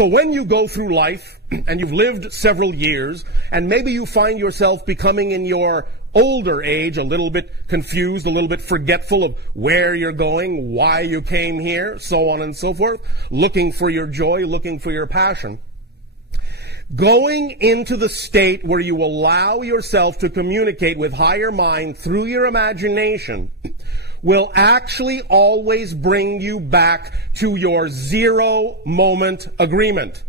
So when you go through life, and you've lived several years, and maybe you find yourself becoming in your older age a little bit confused, a little bit forgetful of where you're going, why you came here, so on and so forth, looking for your joy, looking for your passion, going into the state where you allow yourself to communicate with higher mind through your imagination will actually always bring you back to your 0 moment agreement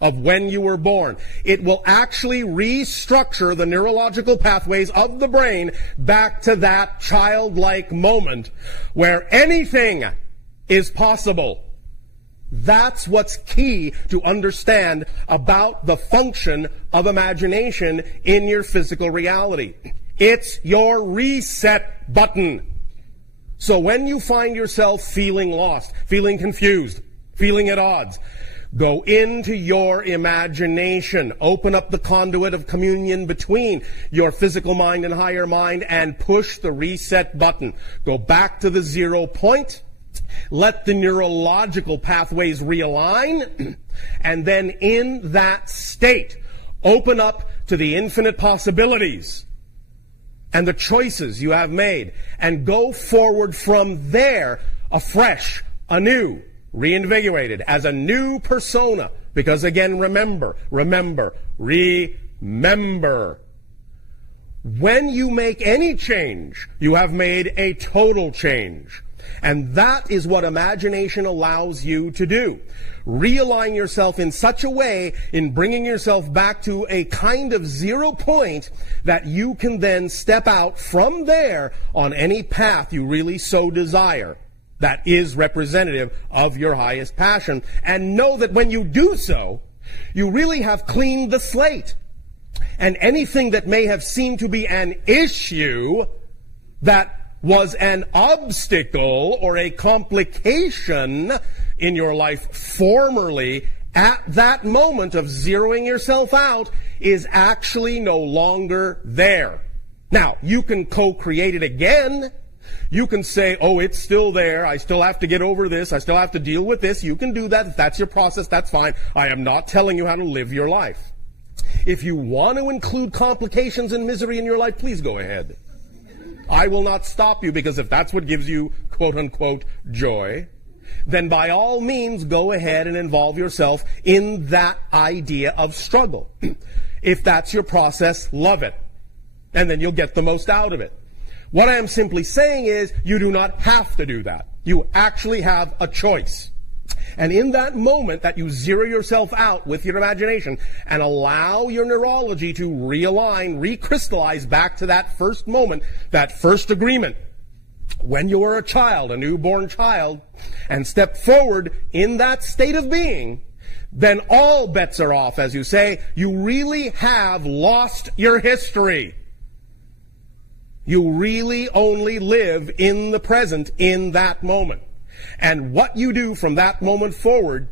of when you were born. It will actually restructure the neurological pathways of the brain back to that childlike moment where anything is possible. That's what's key to understand about the function of imagination in your physical reality. It's your reset button. So when you find yourself feeling lost, feeling confused, feeling at odds, go into your imagination. Open up the conduit of communion between your physical mind and higher mind and push the reset button. Go back to the 0 point. Let the neurological pathways realign. And then in that state, open up to the infinite possibilities and the choices you have made, and go forward from there afresh, anew, reinvigorated as a new persona. Because again, remember. When you make any change, you have made a total change. And that is what imagination allows you to do. Realign yourself in such a way in bringing yourself back to a kind of 0 point that you can then step out from there on any path you really so desire that is representative of your highest passion. And know that when you do so, you really have cleaned the slate. And anything that may have seemed to be an issue that was an obstacle or a complication in your life formerly, at that moment of zeroing yourself out, is actually no longer there. Now, you can co-create it again. You can say, oh, it's still there. I still have to get over this. I still have to deal with this. You can do that. If that's your process, that's fine. I am not telling you how to live your life. If you want to include complications and misery in your life, please go ahead. I will not stop you, because if that's what gives you, quote-unquote, joy, then by all means go ahead and involve yourself in that idea of struggle. If that's your process, love it. And then you'll get the most out of it. What I am simply saying is you do not have to do that. You actually have a choice. And in that moment that you zero yourself out with your imagination and allow your neurology to realign, recrystallize back to that first moment, that first agreement, when you were a child, a newborn child, and step forward in that state of being, then all bets are off, as you say. You really have lost your history. You really only live in the present in that moment. And what you do from that moment forward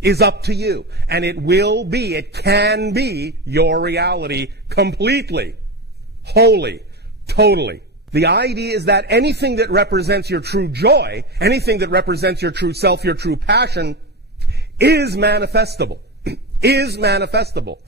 is up to you. And it will be, it can be your reality completely, wholly, totally. The idea is that anything that represents your true joy, anything that represents your true self, your true passion, is manifestable. Is manifestable.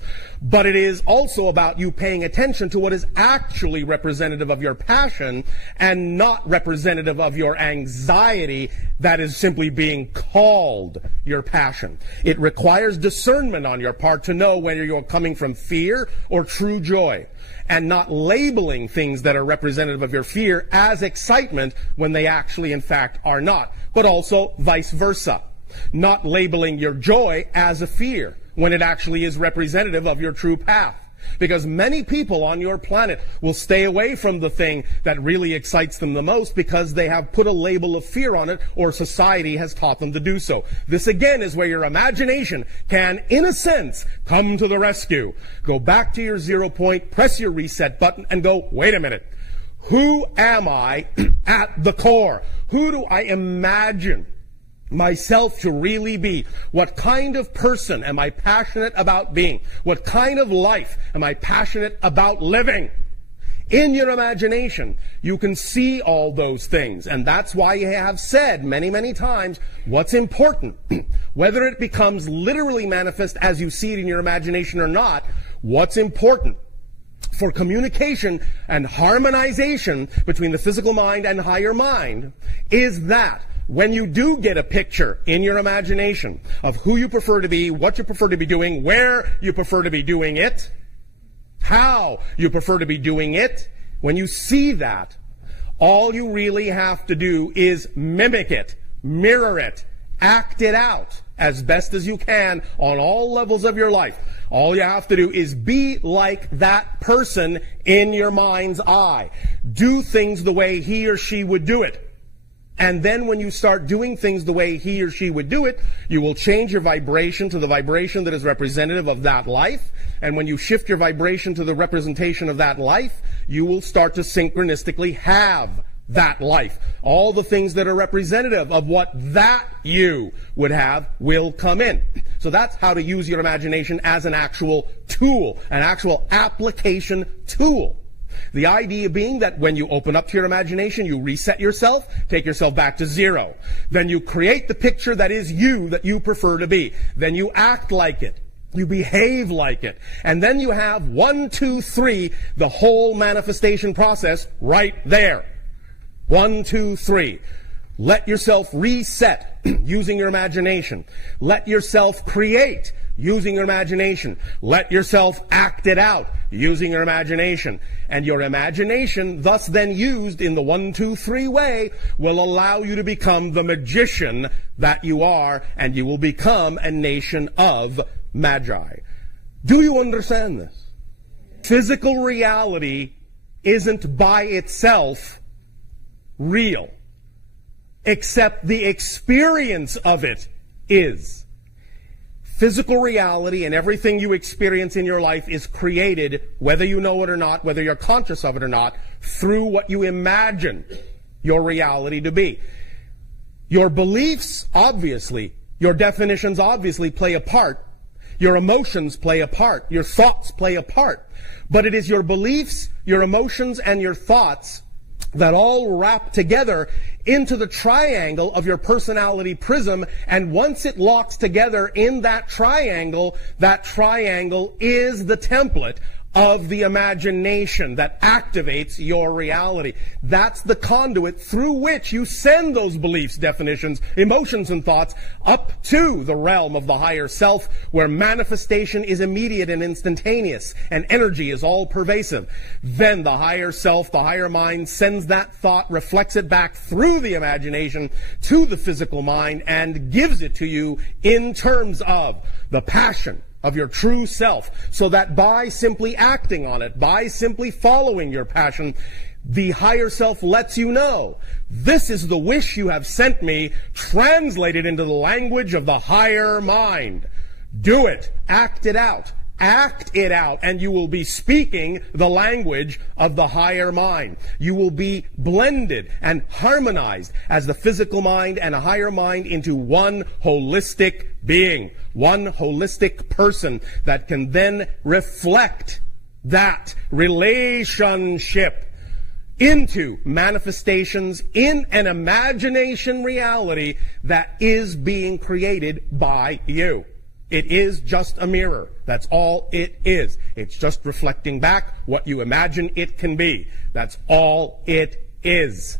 But it is also about you paying attention to what is actually representative of your passion and not representative of your anxiety that is simply being called your passion. It requires discernment on your part to know whether you're coming from fear or true joy, and not labeling things that are representative of your fear as excitement when they actually in fact are not, but also vice versa. Not labeling your joy as a fear when it actually is representative of your true path. Because many people on your planet will stay away from the thing that really excites them the most because they have put a label of fear on it, or society has taught them to do so. This again is where your imagination can, in a sense, come to the rescue. Go back to your 0 point, press your reset button, and go, wait a minute. Who am I at the core? Who do I imagine myself to really be? What kind of person am I passionate about being? What kind of life am I passionate about living? In your imagination, you can see all those things. And that's why I have said many, many times what's important. Whether it becomes literally manifest as you see it in your imagination or not, what's important for communication and harmonization between the physical mind and higher mind is that when you do get a picture in your imagination of who you prefer to be, what you prefer to be doing, where you prefer to be doing it, how you prefer to be doing it, when you see that, all you really have to do is mimic it, mirror it, act it out as best as you can on all levels of your life. All you have to do is be like that person in your mind's eye. Do things the way he or she would do it. And then when you start doing things the way he or she would do it, you will change your vibration to the vibration that is representative of that life. And when you shift your vibration to the representation of that life, you will start to synchronistically have that life. All the things that are representative of what that you would have will come in. So that's how to use your imagination as an actual tool, an actual application tool. The idea being that when you open up to your imagination, you reset yourself, take yourself back to zero. Then you create the picture that is you, that you prefer to be. Then you act like it. You behave like it. And then you have 1, 2, 3, the whole manifestation process right there. 1, 2, 3. Let yourself reset using your imagination. Let yourself create using your imagination. Let yourself act it out using your imagination. And your imagination, thus then used in the 1, 2, 3 way, will allow you to become the magician that you are, and you will become a nation of magi. Do you understand this? Physical reality isn't by itself real, except the experience of it is. Physical reality and everything you experience in your life is created, whether you know it or not, whether you're conscious of it or not, through what you imagine your reality to be. Your beliefs, obviously, your definitions obviously play a part. Your emotions play a part. Your thoughts play a part. But it is your beliefs, your emotions, and your thoughts that all wrap together into the triangle of your personality prism, and once it locks together in that triangle is the template of the imagination that activates your reality. That's the conduit through which you send those beliefs, definitions, emotions, and thoughts up to the realm of the higher self, where manifestation is immediate and instantaneous, and energy is all pervasive. Then the higher self, the higher mind, sends that thought, reflects it back through the imagination to the physical mind, and gives it to you in terms of the passion of your true self, so that by simply acting on it, by simply following your passion, the higher self lets you know, this is the wish you have sent me, translated into the language of the higher mind. Do it. Act it out. Act it out, and you will be speaking the language of the higher mind. You will be blended and harmonized as the physical mind and a higher mind into one holistic being, one holistic person that can then reflect that relationship into manifestations in an imagination reality that is being created by you. It is just a mirror. That's all it is. It's just reflecting back what you imagine it can be. That's all it is.